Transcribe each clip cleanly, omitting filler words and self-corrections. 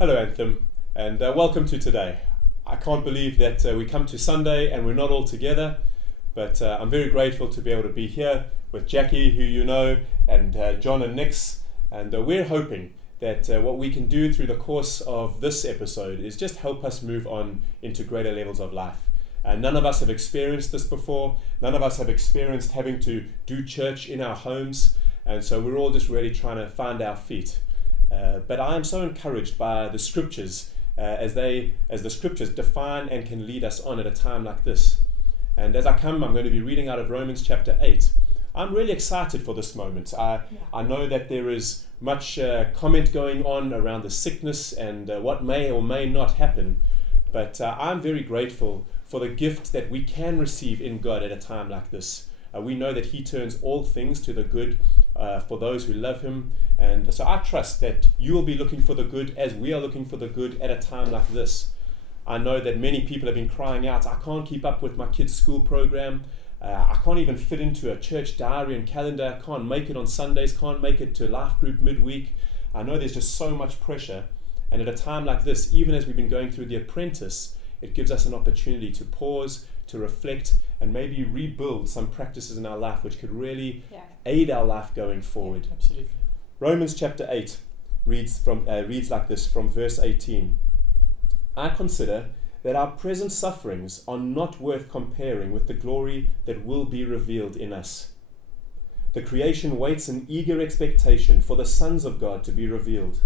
Hello, Anthem, and welcome to today. I can't believe that we come to Sunday and we're not all together, but I'm very grateful to be able to be here with Jackie, who you know, and John and Nix, and we're hoping that what we can do through the course of this episode is just help us move on into greater levels of life. None of us have experienced this before. None of us have experienced having to do church in our homes, and so we're all just really trying to find our feet. But I am so encouraged by the scriptures as the scriptures define and can lead us on at a time like this. And as I'm going to be reading out of Romans chapter 8. I'm really excited for this moment. I know that there is much comment going on around the sickness and what may or may not happen. But I'm very grateful for the gift that we can receive in God at a time like this. We know that He turns all things to the good for those who love Him. And so I trust that you will be looking for the good as we are looking for the good at a time like this. I know that many people have been crying out, I can't keep up with my kids' school program. I can't even fit into a church diary and calendar. I can't make it on Sundays, can't make it to a life group midweek. I know there's just so much pressure. And at a time like this, even as we've been going through The Apprentice, it gives us an opportunity to pause, to reflect, and maybe rebuild some practices in our life which could really aid our life going forward. Absolutely. Romans chapter 8 reads like this from verse 18. I consider that our present sufferings are not worth comparing with the glory that will be revealed in us. The creation waits in eager expectation for the sons of God to be revealed.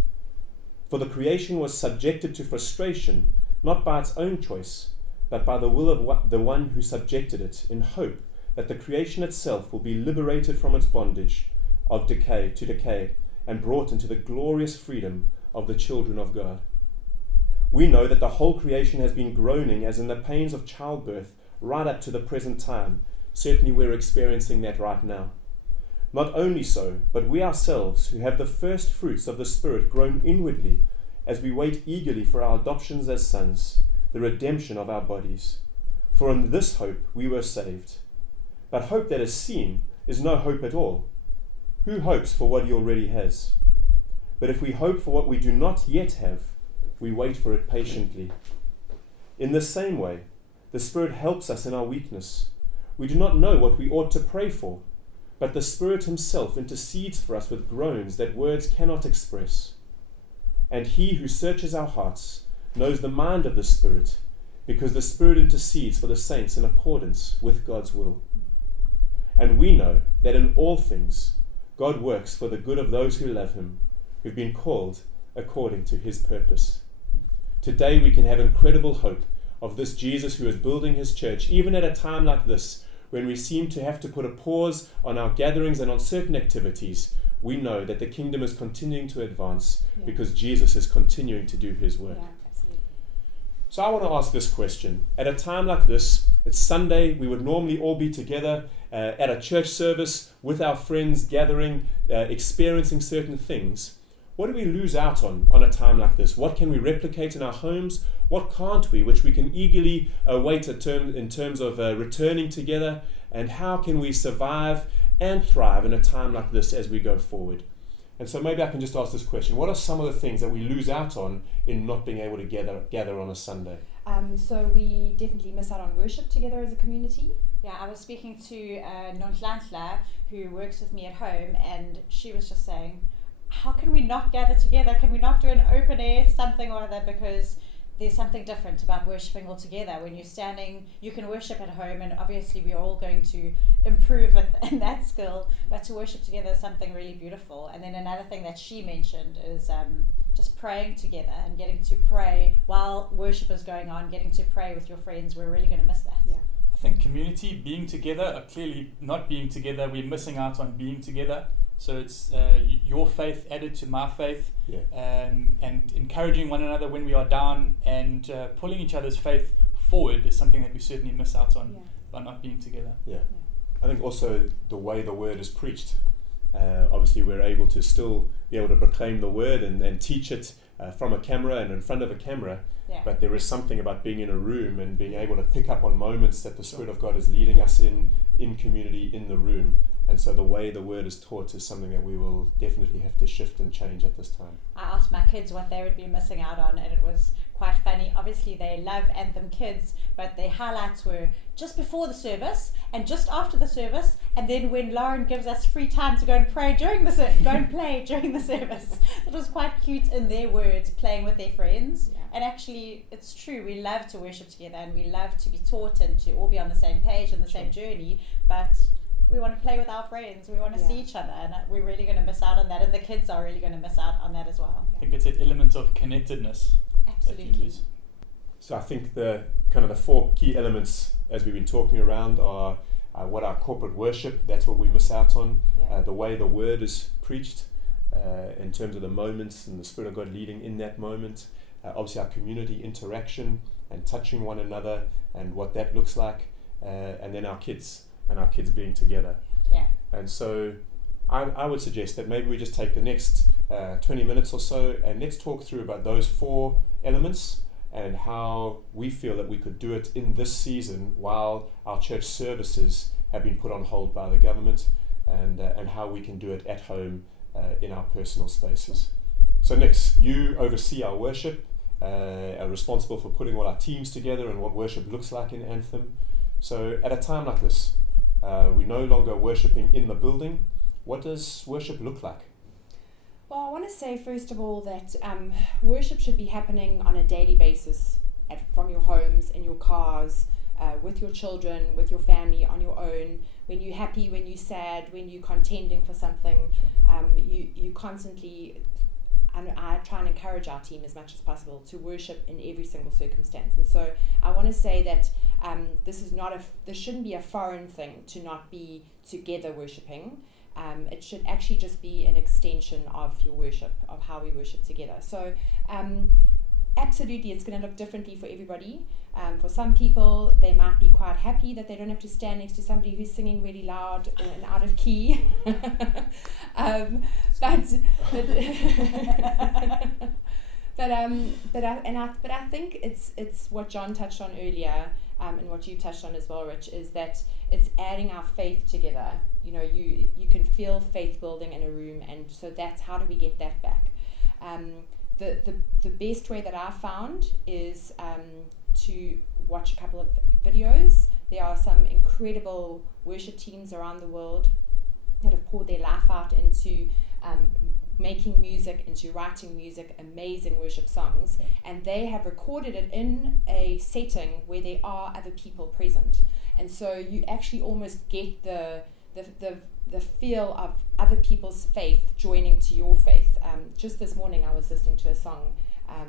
For the creation was subjected to frustration, not by its own choice, but by the will of the one who subjected it, in hope that the creation itself will be liberated from its bondage of decay and brought into the glorious freedom of the children of God. We know that the whole creation has been groaning as in the pains of childbirth right up to the present time. Certainly we're experiencing that right now. Not only so, but we ourselves who have the first fruits of the Spirit groan inwardly as we wait eagerly for our adoptions as sons, the redemption of our bodies. For in this hope we were saved. But hope that is seen is no hope at all. Who hopes for what he already has? But if we hope for what we do not yet have, we wait for it patiently. In the same way, the Spirit helps us in our weakness. We do not know what we ought to pray for, but the Spirit Himself intercedes for us with groans that words cannot express. And He who searches our hearts knows the mind of the Spirit, because the Spirit intercedes for the saints in accordance with God's will. And we know that in all things God works for the good of those who love Him, who've been called according to His purpose. Today we can have incredible hope of this Jesus who is building His church, even at a time like this, when we seem to have to put a pause on our gatherings and on certain activities. We know that the kingdom is continuing to advance because Jesus is continuing to do His work. So I want to ask this question. At a time like this, it's Sunday, we would normally all be together at a church service with our friends, gathering, experiencing certain things. What do we lose out on a time like this? What can we replicate in our homes? What can't we, which we can eagerly await in terms of returning together? And how can we survive and thrive in a time like this as we go forward? And so maybe I can just ask this question. What are some of the things that we lose out on in not being able to gather on a Sunday? So we definitely miss out on worship together as a community. Yeah, I was speaking to Nonhlanhla, who works with me at home, and she was just saying, how can we not gather together? Can we not do an open air something or other? Because there's something different about worshipping all together. When you're standing, you can worship at home, and obviously we're all going to improve in that skill, but to worship together is something really beautiful. And then another thing that she mentioned is just praying together and getting to pray while worship is going on, getting to pray with your friends. We're really going to miss that. Yeah. I think community, being together, clearly not being together, we're missing out on being together. So it's your faith added to my faith, and encouraging one another when we are down, and pulling each other's faith forward is something that we certainly miss out on by not being together. I think also the way the word is preached. Obviously we're able to still be able to proclaim the word and teach it from a camera and in front of a camera, but there is something about being in a room and being able to pick up on moments that the Spirit of God is leading us in community, in the room, And so the way the word is taught is something that we will definitely have to shift and change at this time. I asked my kids what they would be missing out on, and it was quite funny. Obviously, they love Anthem Kids, but their highlights were just before the service and just after the service, and then when Lauren gives us free time to go and pray during the go and play during the service. It was quite cute in their words, playing with their friends. Yeah. And actually, it's true. We love to worship together, and we love to be taught and to all be on the same page and the same journey. But we want to play with our friends. We want to see each other, and we're really going to miss out on that. And the kids are really going to miss out on that as well. I think it's that element of connectedness that you Absolutely. lose. So I think the kind of the 4 key elements as we've been talking around are what our corporate worship, that's what we miss out on, Yeah. the way the word is preached in terms of the moments and the Spirit of God leading in that moment, obviously our community interaction and touching one another and what that looks like, and then our kids being together. Yeah. And so I would suggest that maybe we just take the next 20 minutes or so and let's talk through about those 4 elements and how we feel that we could do it in this season while our church services have been put on hold by the government, and how we can do it at home in our personal spaces. So Nix, you oversee our worship, are responsible for putting all our teams together and what worship looks like in Anthem. So at a time like this, we're no longer worshipping in the building. What does worship look like? Well, I want to say first of all that worship should be happening on a daily basis from your homes, in your cars, with your children, with your family, on your own. When you're happy, when you're sad, when you're contending for something, you constantly. And I try and encourage our team as much as possible to worship in every single circumstance. And so I want to say that this shouldn't be a foreign thing to not be together worshiping. It should actually just be an extension of your worship, of how we worship together. So absolutely, it's going to look differently for everybody. For some people, they might be quite happy that they don't have to stand next to somebody who's singing really loud and out of key. But I think it's what John touched on earlier, and what you touched on as well, Rich, is that it's adding our faith together. You know, you can feel faith building in a room, and so that's how do we get that back. The best way that I found is to watch a couple of videos. There are some incredible worship teams around the world that have poured their life out into making music, into writing music, amazing worship songs, and they have recorded it in a setting where there are other people present, and so you actually almost get the feel of other people's faith joining to your faith. Just this morning I was listening to a song,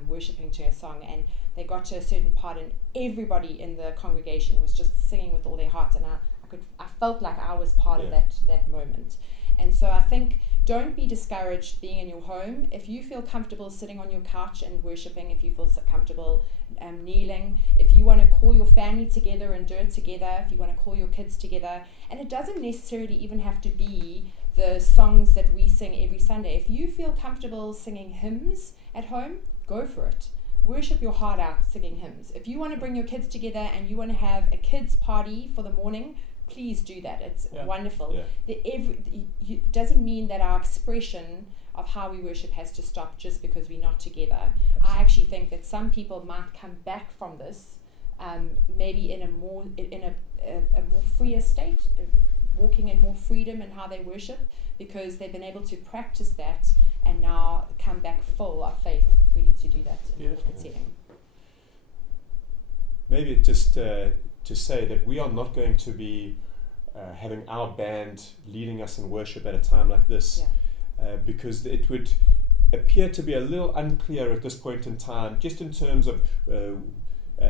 worshipping to a song, and they got to a certain part and everybody in the congregation was just singing with all their heart, and I felt like I was part of that moment. And so I think don't be discouraged being in your home. If you feel comfortable sitting on your couch and worshipping, if you feel comfortable kneeling, if you want to call your family together and do it together, if you want to call your kids together, and it doesn't necessarily even have to be the songs that we sing every Sunday. If you feel comfortable singing hymns at home, go for it. Worship your heart out singing hymns. If you want to bring your kids together and you want to have a kids party for the morning, please do that. It's wonderful. Yeah. It doesn't mean that our expression of how we worship has to stop just because we're not together. Absolutely. I actually think that some people might come back from this maybe in a more freer state, walking in more freedom in how they worship, because they've been able to practice that and now come back full of faith, really, to do that in a corporate setting. Maybe just to say that we are not going to be having our band leading us in worship at a time like this, because it would appear to be a little unclear at this point in time, just in terms of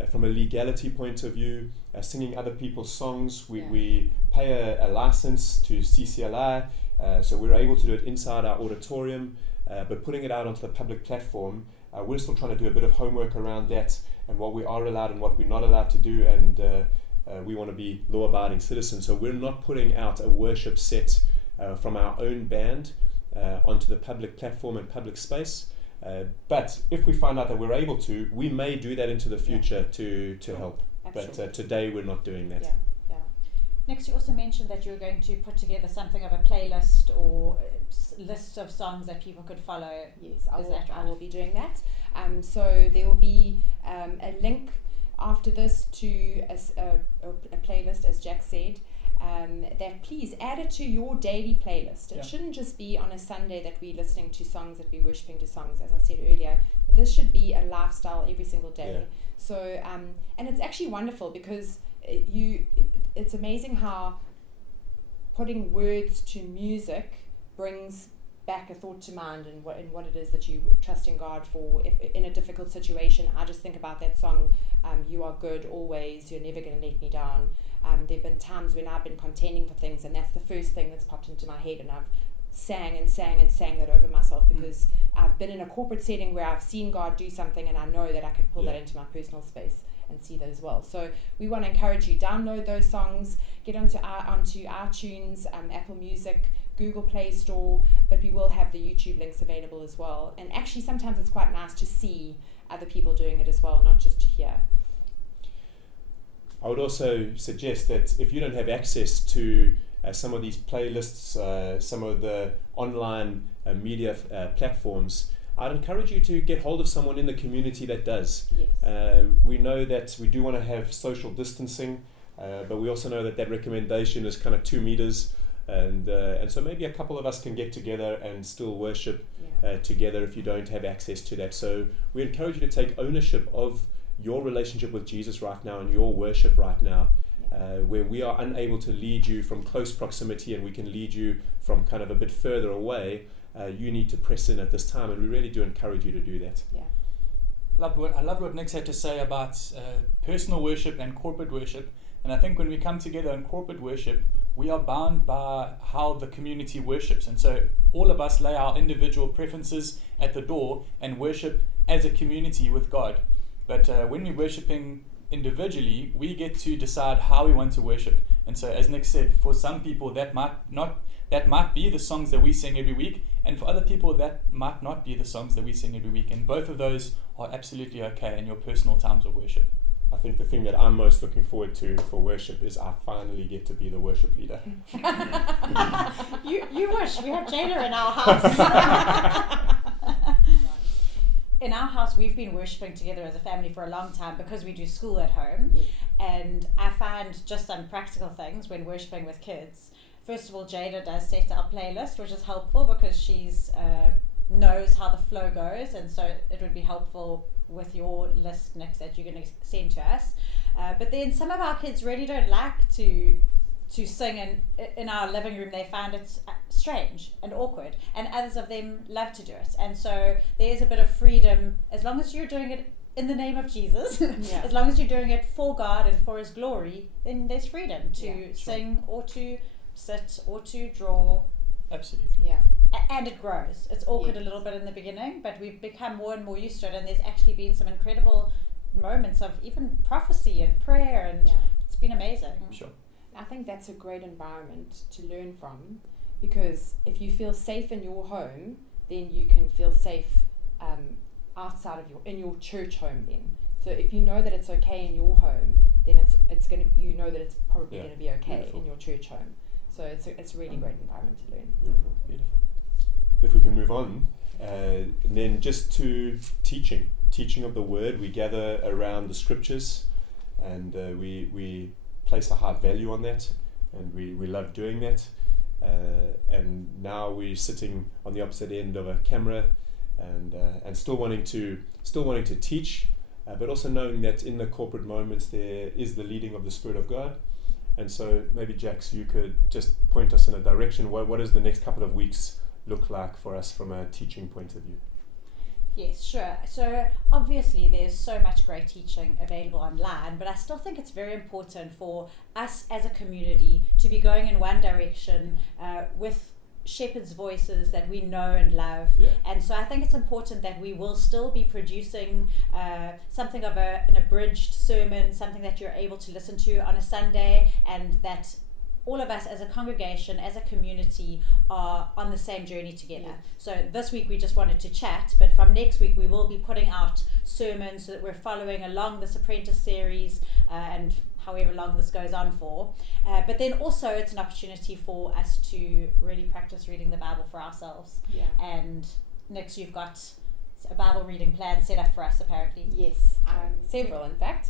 from a legality point of view, singing other people's songs. We pay a license to CCLI, so we're able to do it inside our auditorium, but putting it out onto the public platform, we're still trying to do a bit of homework around that and what we are allowed and what we're not allowed to do, and we want to be law-abiding citizens, so we're not putting out a worship set from our own band onto the public platform and public space. But if we find out that we're able to, we may do that into the future to help. Absolutely. But today we're not doing that. Next, you also mentioned that you were going to put together something of a playlist or lists of songs that people could follow. Yes, I Right? will be doing that. So there will be a link after this to a playlist, as Jack said. That please add it to your daily playlist. It shouldn't just be on a Sunday that we're listening to songs, that we're worshipping to songs. As I said earlier, this should be a lifestyle every single day. Yeah. So and it's actually wonderful because it's amazing how putting words to music brings back a thought to mind and what it is that you trust in God for. If in a difficult situation, I just think about that song, You Are Good Always, You're Never Going to Let Me Down. There have been times when I've been contending for things, and that's the first thing that's popped into my head, and I've sang that over myself because I've been in a corporate setting where I've seen God do something, and I know that I can pull that into my personal space and see that as well. So we want to encourage you, download those songs, get onto iTunes, Apple Music, Google Play Store, but we will have the YouTube links available as well. And actually sometimes it's quite nice to see other people doing it as well, not just to hear. I would also suggest that if you don't have access to some of these playlists, some of the online media platforms, I'd encourage you to get hold of someone in the community that does. Yes. We know that we do want to have social distancing, but we also know that recommendation is kind of 2 meters, and so maybe a couple of us can get together and still worship together if you don't have access to that. So we encourage you to take ownership of your relationship with Jesus right now and your worship right now. Where we are unable to lead you from close proximity and we can lead you from kind of a bit further away, you need to press in at this time, and we really do encourage you to do that. Yeah. I loved what Nick's had to say about personal worship and corporate worship. And I think when we come together in corporate worship, we are bound by how the community worships. And so all of us lay our individual preferences at the door and worship as a community with God. But when we're worshipping individually, we get to decide how we want to worship. And so, as Nick said, for some people that might be the songs that we sing every week, and for other people that might not be the songs that we sing every week. And both of those are absolutely okay in your personal times of worship. I think the thing that I'm most looking forward to for worship is I finally get to be the worship leader. You wish we had Jada in our house. In our house, we've been worshipping together as a family for a long time because we do school at home. Yeah. And I find just some practical things when worshipping with kids. First of all, Jada does set our playlist, which is helpful because she's knows how the flow goes, and so it would be helpful with your list, Nick, that you're going to send to us. But then some of our kids really don't like to sing in our living room. They find it strange and awkward, and others of them love to do it. And so there's a bit of freedom as long as you're doing it in the name of Jesus. As long as you're doing it for God and for His glory, then there's freedom to sing or to sit or to draw. Absolutely. Yeah. And it grows. It's awkward a little bit in the beginning, but we've become more and more used to it, and there's actually been some incredible moments of even prophecy and prayer, and it's been amazing. Sure. I think that's a great environment to learn from, because if you feel safe in your home, then you can feel safe outside of in your church home then. So if you know that it's okay in your home, then it's going to, you know that it's probably going to be okay in your church home. So it's a really great environment to learn. Beautiful. If we can move on, and then just to teaching of the word, we gather around the scriptures, and we place a high value on that, and we love doing that. And now we're sitting on the opposite end of a camera, and still wanting to teach, but also knowing that in the corporate moments there is the leading of the Spirit of God. And so maybe Jax, you could just point us in a direction. What does the next couple of weeks look like for us from a teaching point of view? Yes, sure. So obviously there's so much great teaching available online, but I still think it's very important for us as a community to be going in one direction with shepherds' voices that we know and love. And so I think it's important that we will still be producing something of an abridged sermon, something that you're able to listen to on a Sunday, and that all of us as a congregation, as a community, are on the same journey together. Yeah. So this week we just wanted to chat, but from next week we will be putting out sermons so that we're following along this apprentice series and however long this goes on for. But then also it's an opportunity for us to really practice reading the Bible for ourselves. Yeah. And Nix, you've got a Bible reading plan set up for us apparently. Yes, several in fact.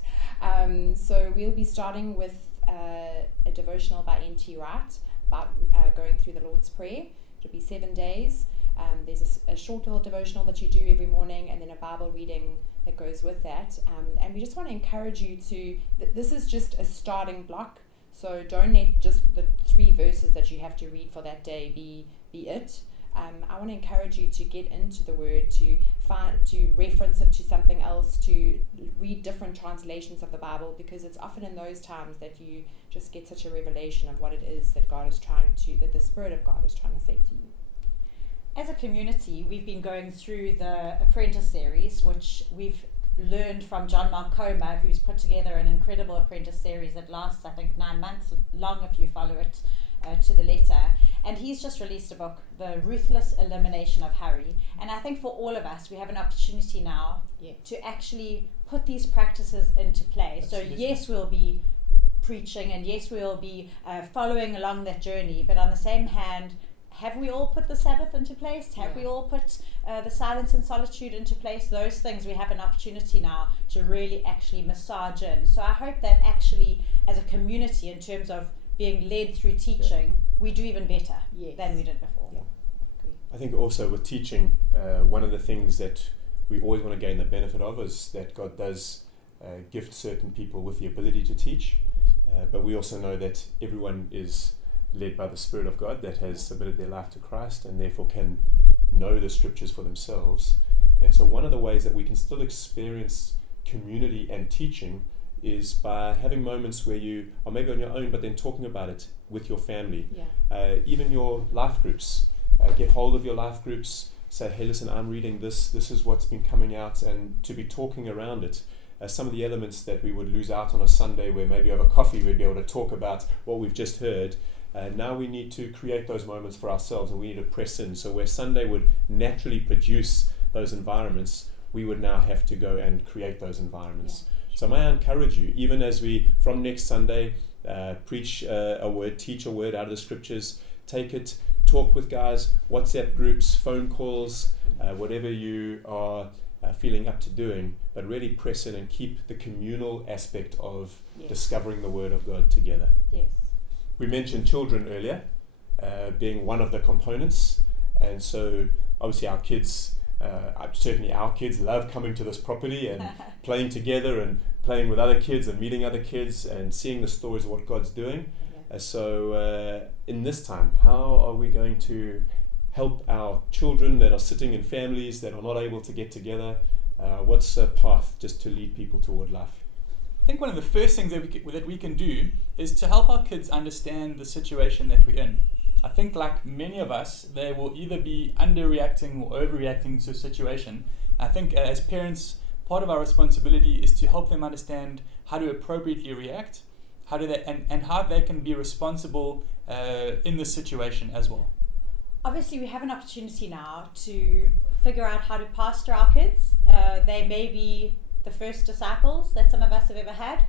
So we'll be starting with a devotional by N.T. Wright about going through the Lord's Prayer. It'll be 7 days. There's a short little devotional that you do every morning, and then a Bible reading that goes with that. And we just want to encourage you to, this is just a starting block. So don't let just the 3 verses that you have to read for that day be it. I want to encourage you to get into the Word, to reference it to something else, to read different translations of the Bible, because it's often in those times that you just get such a revelation of what it is that that the Spirit of God is trying to say to you. As a community, we've been going through the Apprentice series, which we've learned from John Mark Comer, who's put together an incredible Apprentice series that lasts, I think, 9 months long if you follow it to the letter. And he's just released a book, The Ruthless Elimination of Hurry. And I think for all of us, we have an opportunity now to actually put these practices into play. Absolutely. So yes, we'll be preaching, and yes, we'll be following along that journey, but on the same hand, have we all put the Sabbath into place? Have we all put the silence and solitude into place? Those things we have an opportunity now to really actually massage in. So I hope that actually as a community, in terms of being led through teaching, we do even better than we did before. Yeah. I think also with teaching, one of the things that we always want to gain the benefit of is that God does gift certain people with the ability to teach, but we also know that everyone is led by the Spirit of God that has submitted their life to Christ and therefore can know the Scriptures for themselves. And so one of the ways that we can still experience community and teaching is by having moments where you are maybe on your own, but then talking about it with your family. Even your life groups. Get hold of your life groups, say, hey, listen, I'm reading this is what's been coming out, and to be talking around it. Some of the elements that we would lose out on a Sunday where maybe over coffee we'd be able to talk about what we've just heard. Now we need to create those moments for ourselves, and we need to press in. So where Sunday would naturally produce those environments, we would now have to go and create those environments. So may I encourage you, even as we, from next Sunday, preach a word, teach a word out of the Scriptures, take it, talk with guys, WhatsApp groups, phone calls, whatever you are feeling up to doing, but really press in and keep the communal aspect of discovering the Word of God together. Yes. We mentioned children earlier, being one of the components, and so obviously our kids, certainly our kids love coming to this property and playing together and playing with other kids and meeting other kids and seeing the stories of what God's doing. So in this time, how are we going to help our children that are sitting in families that are not able to get together? What's a path just to lead people toward life? I think one of the first things that we can do is to help our kids understand the situation that we're in. I think like many of us, they will either be underreacting or overreacting to a situation. I think as parents, part of our responsibility is to help them understand how to appropriately react, how do they and how they can be responsible in this situation as well. Obviously, we have an opportunity now to figure out how to pastor our kids. They may be the first disciples that some of us have ever had,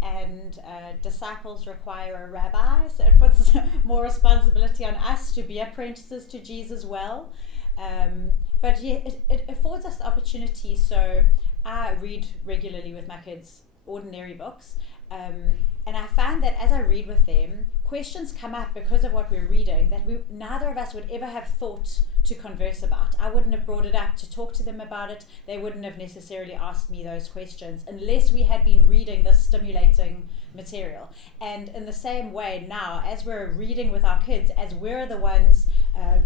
and disciples require a rabbi, so it puts more responsibility on us to be apprentices to Jesus well. But yeah, it affords us the opportunity. So I read regularly with my kids ordinary books, and I find that as I read with them, questions come up because of what we're reading that neither of us would ever have thought to converse about. I wouldn't have brought it up to talk to them about it. They wouldn't have necessarily asked me those questions unless we had been reading this stimulating material. And in the same way now, as we're reading with our kids, as we're the ones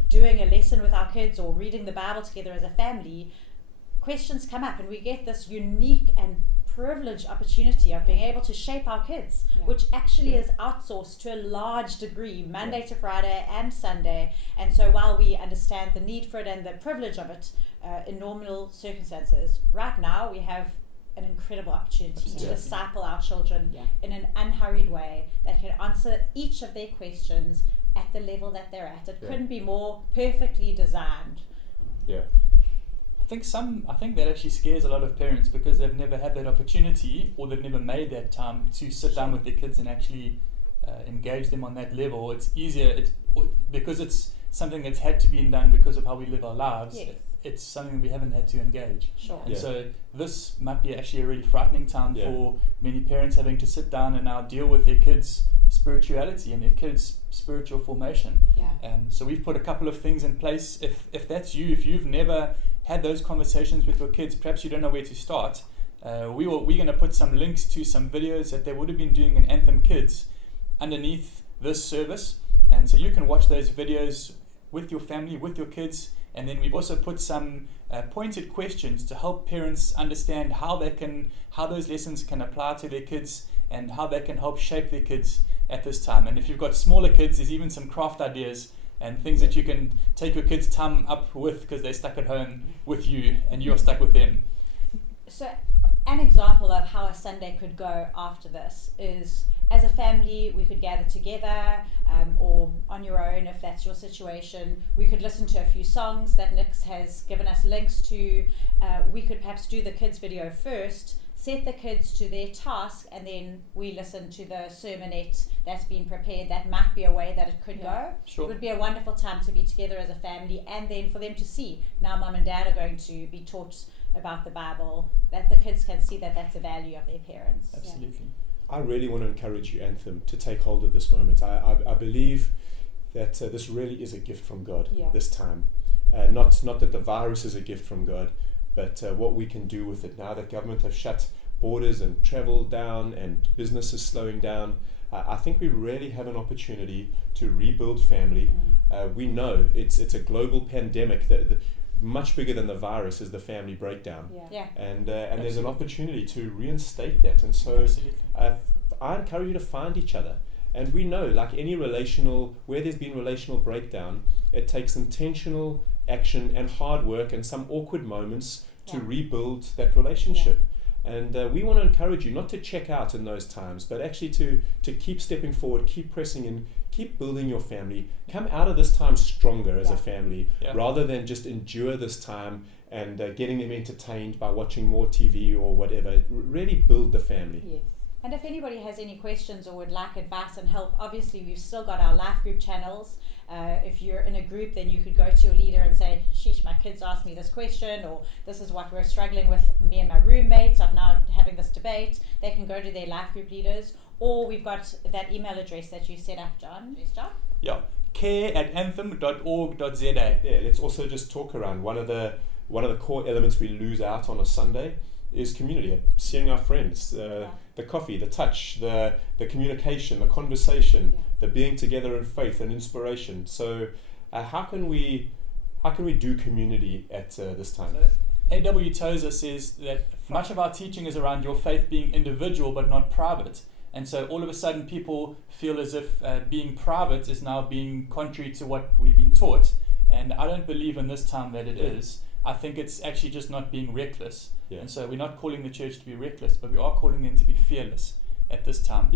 doing a lesson with our kids or reading the Bible together as a family, questions come up and we get this unique and privileged opportunity of being able to shape our kids, which actually is outsourced to a large degree, Monday to Friday and Sunday. And so while we understand the need for it and the privilege of it in normal circumstances, right now we have an incredible opportunity Absolutely. to disciple our children Yeah. in an unhurried way that can answer each of their questions at the level that they're at. It Yeah. couldn't be more perfectly designed. Yeah. I think that actually scares a lot of parents because they've never had that opportunity, or they've never made that time to sit down with their kids and actually engage them on that level. It's easier because it's something that's had to be done because of how we live our lives. Yes. It's something we haven't had to engage. Sure. And Yeah. so this might be actually a really frightening time Yeah. for many parents having to sit down and now deal with their kids' spirituality and their kids' spiritual formation. Yeah. So we've put a couple of things in place. If that's you, if you've never had those conversations with your kids, perhaps you don't know where to start, we're going to put some links to some videos that they would have been doing in Anthem Kids underneath this service. And so you can watch those videos with your family, with your kids. And then we've also put some pointed questions to help parents understand how those lessons can apply to their kids and how they can help shape their kids at this time. And if you've got smaller kids, there's even some craft ideas and things that you can take your kids' time up with because they're stuck at home with you and you're stuck with them. So an example of how a Sunday could go after this is, as a family, we could gather together, or on your own if that's your situation. We could listen to a few songs that Nix has given us links to. We could perhaps do the kids video first, set the kids to their task, and then we listen to the sermonette that's been prepared. That might be a way that it could go. Sure. It would be a wonderful time to be together as a family, and then for them to see, now mum and dad are going to be taught about the Bible, that the kids can see that that's a value of their parents. Absolutely. I really want to encourage you, Anthem, to take hold of this moment. I believe that this really is a gift from God this time. Not that the virus is a gift from God, but what we can do with it now that government have shut borders and travel down and business is slowing down. I think we really have an opportunity to rebuild family. We know it's a global pandemic that much bigger than the virus is the family breakdown. Yeah. And there's an opportunity to reinstate that. And so Absolutely. I encourage you to find each other. And we know, like any where there's been relational breakdown, it takes intentional action and hard work and some awkward moments to rebuild that relationship. And we want to encourage you not to check out in those times, but actually to keep stepping forward, keep pressing in, keep building your family. Come out of this time stronger as a family, rather than just endure this time and getting them entertained by watching more TV or whatever. Really build the family. Yes. And if anybody has any questions or would like advice and help, obviously we've still got our life group channels. If you're in a group, then you could go to your leader and say, sheesh, my kids asked me this question, or this is what we're struggling with, me and my roommates are now having this debate. They can go to their life group leaders, or we've got that email address that you set up, John. Yes, John? Yeah, care@anthem.org.za. Yeah, let's also just talk around one of the core elements we lose out on a Sunday is community, seeing our friends, the coffee, the touch, the communication, the conversation, the being together in faith and inspiration. So how can we do community at this time? A.W. Tozer says that much of our teaching is around your faith being individual but not private. And so all of a sudden people feel as if being private is now being contrary to what we've been taught. And I don't believe in this time that it is. I think it's actually just not being reckless. And so we're not calling the church to be reckless, but we are calling them to be fearless at this time.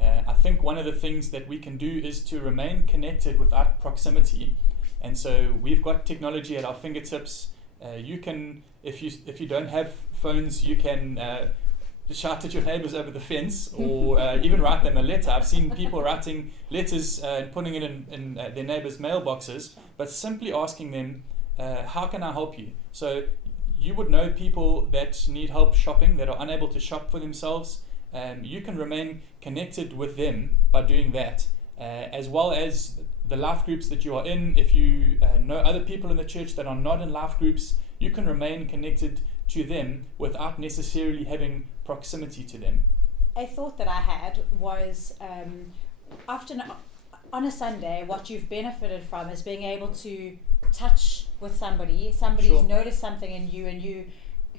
I think one of the things that we can do is to remain connected without proximity. And so we've got technology at our fingertips. You can, if you don't have phones, you can shout at your neighbors over the fence, or even write them a letter. I've seen people writing letters and putting it in their neighbors' mailboxes, but simply asking them, how can I help you? So you would know people that need help shopping, that are unable to shop for themselves. You can remain connected with them by doing that, as well as the life groups that you are in. If you know other people in the church that are not in life groups, you can remain connected to them without necessarily having proximity to them. A thought that I had was often on a Sunday, what you've benefited from is being able to touch with somebody's noticed something in you, and you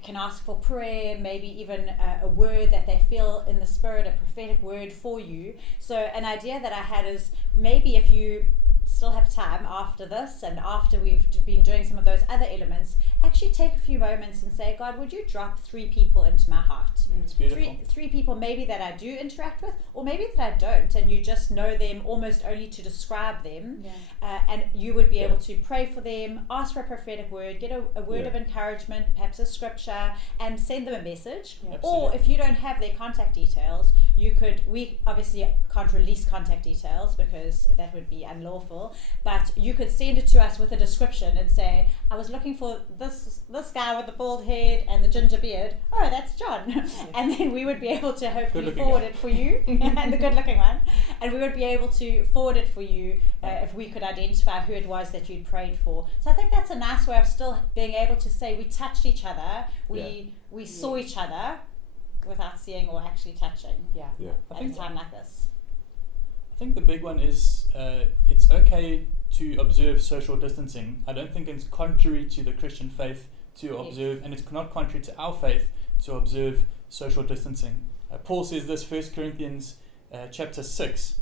can ask for prayer, maybe even a word that they feel in the spirit, a prophetic word for you. So an idea that I had is maybe if you still have time after this and after we've been doing some of those other elements, actually take a few moments and say, God, would you drop 3 people into my heart? It's beautiful. Three people maybe that I do interact with, or maybe that I don't, and you just know them almost only to describe them. And you would be able to pray for them, ask for a prophetic word, get a word of encouragement, perhaps a scripture, and send them a message. Or if you don't have their contact details, we obviously can't release contact details because that would be unlawful, but you could send it to us with a description and say, I was looking for this guy with the bald head and the ginger beard. Oh, that's John. And then we would be able to hopefully forward it for you, and the good looking one, and we would be able to forward it for you if we could identify who it was that you'd prayed for. So I think that's a nice way of still being able to say we touched each other, we saw each other without seeing or actually touching at a time like this. I think the big one is it's okay to observe social distancing. I don't think it's contrary to the Christian faith to observe, and it's not contrary to our faith to observe social distancing. Paul says this, 1 Corinthians chapter 6,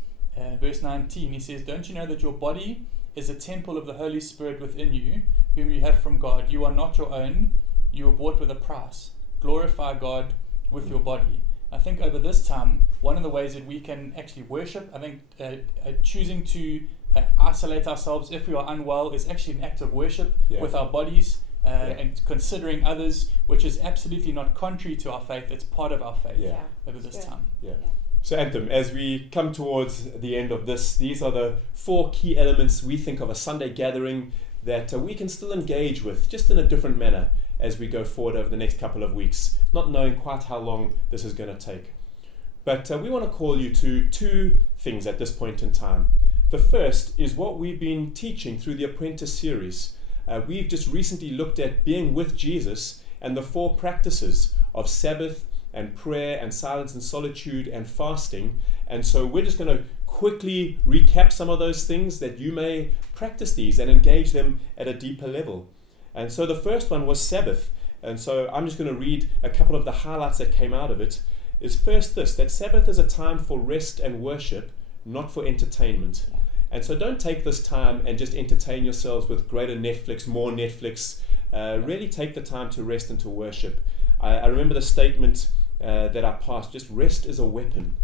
verse 19. He says, don't you know that your body is a temple of the Holy Spirit within you, whom you have from God? You are not your own. You were bought with a price. Glorify God with your body. I think over this time, one of the ways that we can actually worship, I think choosing to isolate ourselves if we are unwell is actually an act of worship with our bodies and considering others, which is absolutely not contrary to our faith. It's part of our faith over this time. So Anthem, as we come towards the end of this, these are the 4 key elements we think of a Sunday gathering that we can still engage with, just in a different manner as we go forward over the next couple of weeks, not knowing quite how long this is going to take. But we want to call you to 2 things at this point in time. The first is what we've been teaching through the Apprentice series. We've just recently looked at being with Jesus and the 4 practices of Sabbath and prayer and silence and solitude and fasting. And so we're just going to quickly recap some of those things that you may practice these and engage them at a deeper level. And so the first one was Sabbath. And so I'm just going to read a couple of the highlights that came out of it. Is first this, that Sabbath is a time for rest and worship, not for entertainment. And so don't take this time and just entertain yourselves with greater Netflix, more Netflix. Really take the time to rest and to worship. I remember the statement that I passed, just rest is a weapon.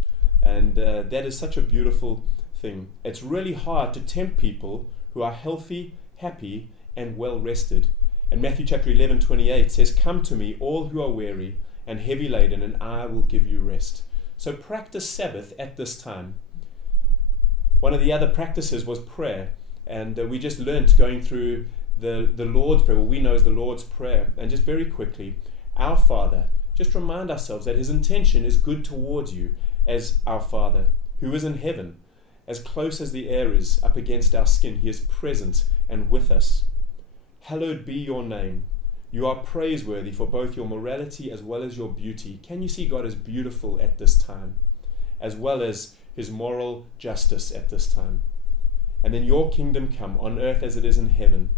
And that is such a beautiful thing. It's really hard to tempt people who are healthy, happy, and well rested. And Matthew chapter 11:28 says, come to me, all who are weary and heavy laden, and I will give you rest. So practice Sabbath at this time. One of the other practices was prayer, and we just learnt going through the Lord's Prayer, what we know as the Lord's Prayer. And just very quickly, our Father, just remind ourselves that his intention is good towards you as our Father, who is in heaven, as close as the air is up against our skin. He is present and with us. Hallowed be your name. You are praiseworthy for both your morality as well as your beauty. Can you see God as beautiful at this time, as well as his moral justice at this time? And then your kingdom come on earth as it is in heaven.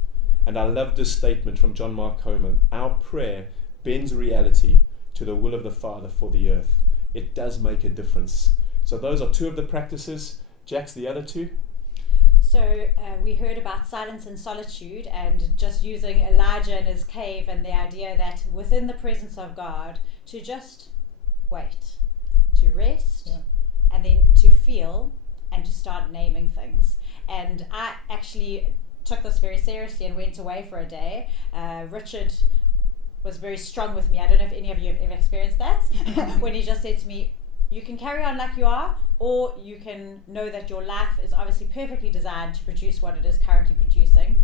And I love this statement from John Mark Comer. Our prayer bends reality to the will of the Father for the earth. It does make a difference. So those are 2 of the practices. Jack's the other 2. So we heard about silence and solitude, and just using Elijah in his cave, and the idea that within the presence of God, to just wait, to rest, and then to feel and to start naming things. And I actually took this very seriously and went away for a day. Richard was very strong with me. I don't know if any of you have ever experienced that, when he just said to me, you can carry on like you are, or you can know that your life is obviously perfectly designed to produce what it is currently producing.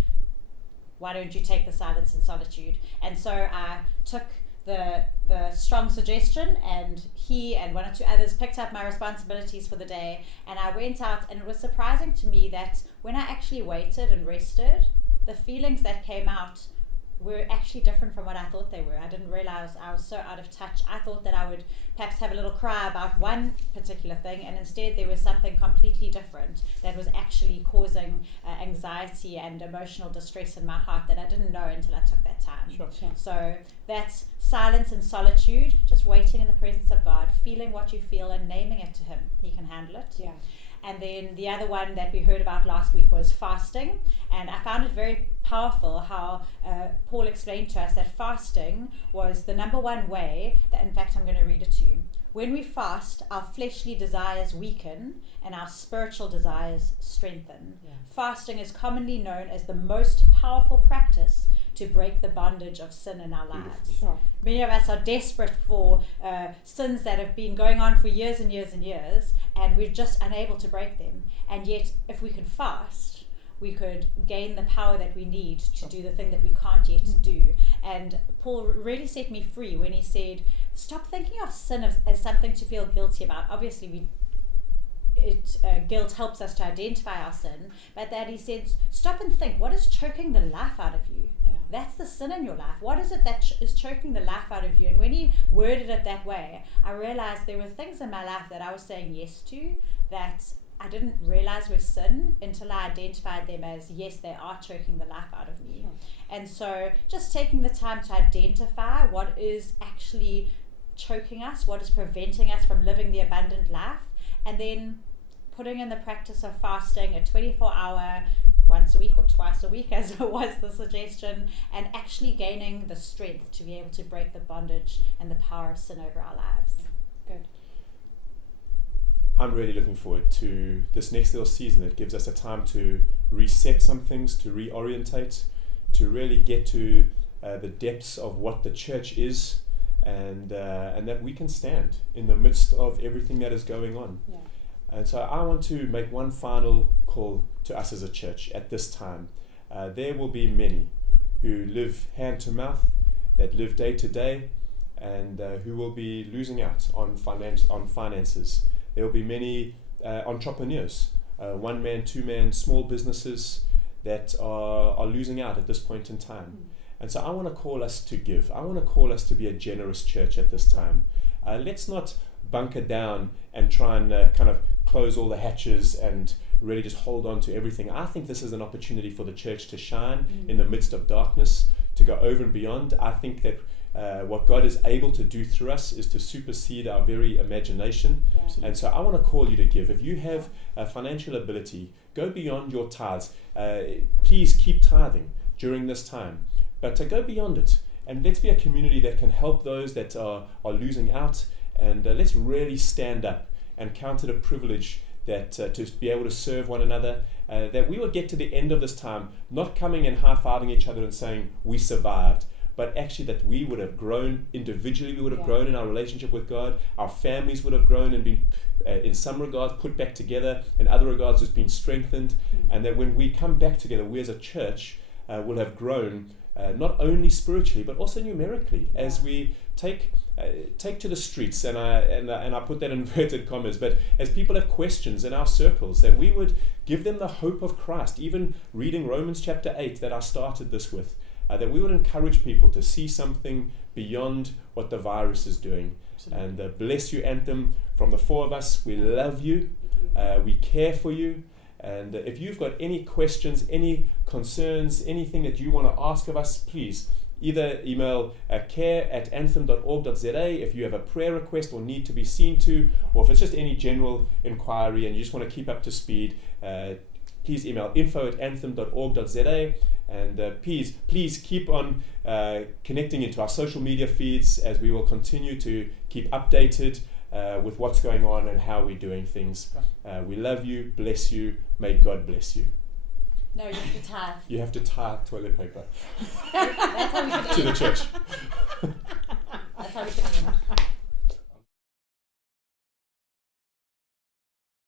Why don't you take the silence and solitude? And so I took the strong suggestion, and he and 1 or 2 others picked up my responsibilities for the day, and I went out, and it was surprising to me that when I actually waited and rested, the feelings that came out were actually different from what I thought they were. I didn't realize I was so out of touch. I thought that I would perhaps have a little cry about one particular thing, and instead there was something completely different that was actually causing anxiety and emotional distress in my heart that I didn't know until I took that time. Sure. So that's silence and solitude, just waiting in the presence of God, feeling what you feel and naming it to him. He can handle it. And then the other one that we heard about last week was fasting. And I found it very powerful how Paul explained to us that fasting was the number one way that, in fact, I'm going to read it to you. When we fast, our fleshly desires weaken and our spiritual desires strengthen. Yeah. Fasting is commonly known as the most powerful practice to break the bondage of sin in our lives. Sure. Many of us are desperate for sins that have been going on for years and years and years, and we're just unable to break them. And yet, if we could fast, we could gain the power that we need to do the thing that we can't yet do. And Paul really set me free when he said, stop thinking of sin as something to feel guilty about. Obviously, guilt helps us to identify our sin, but that he said, stop and think, what is choking the life out of you? Yeah. That's the sin in your life. What is it that is choking the life out of you? And when he worded it that way, I realized there were things in my life that I was saying yes to that I didn't realize were sin until I identified them as, yes, they are choking the life out of me. Sure. And so just taking the time to identify what is actually choking us, what is preventing us from living the abundant life, and then putting in the practice of fasting, a 24-hour, once a week or twice a week, as was the suggestion, and actually gaining the strength to be able to break the bondage and the power of sin over our lives. Yeah. Good. I'm really looking forward to this next little season. It gives us a time to reset some things, to reorientate, to really get to the depths of what the church is, and that we can stand in the midst of everything that is going on. Yeah. And so I want to make one final call to us as a church at this time. There will be many who live hand to mouth, that live day to day, and who will be losing out on finances. There will be many entrepreneurs, one-man, two-man, small businesses that are losing out at this point in time. And so I want to call us to give. I want to call us to be a generous church at this time. Let's not bunker down and try and kind of close all the hatches and really just hold on to everything. I think this is an opportunity for the church to shine in the midst of darkness, to go over and beyond. I think that what God is able to do through us is to supersede our very imagination. Yeah. And so I want to call you to give. If you have financial ability, go beyond your tithes. Please keep tithing during this time, but to go beyond it. And let's be a community that can help those that are losing out. And let's really stand up and count it a privilege that to be able to serve one another, that we will get to the end of this time, not coming and high-fiving each other and saying we survived, but actually that we would have grown individually, we would have grown in our relationship with God, our families would have grown and been, in some regards, put back together, in other regards, just been strengthened, and that when we come back together, we as a church will have grown not only spiritually, but also numerically, as we take to the streets, and I put that in inverted commas, but as people have questions in our circles, that we would give them the hope of Christ, even reading Romans chapter 8 that I started this with, that we would encourage people to see something beyond what the virus is doing. Absolutely. And bless you, Anthem, from the four of us, we love you, we care for you. And if you've got any questions, any concerns, anything that you want to ask of us, please either email care@anthem.org.za if you have a prayer request or need to be seen to, or if it's just any general inquiry and you just want to keep up to speed, please email info@anthem.org.za. And please keep on connecting into our social media feeds, as we will continue to keep updated with what's going on and how we're doing things. We love you, bless you, may God bless you. No, you have to tithe. You have to tithe toilet paper That's how we can to the church. That's how we can end.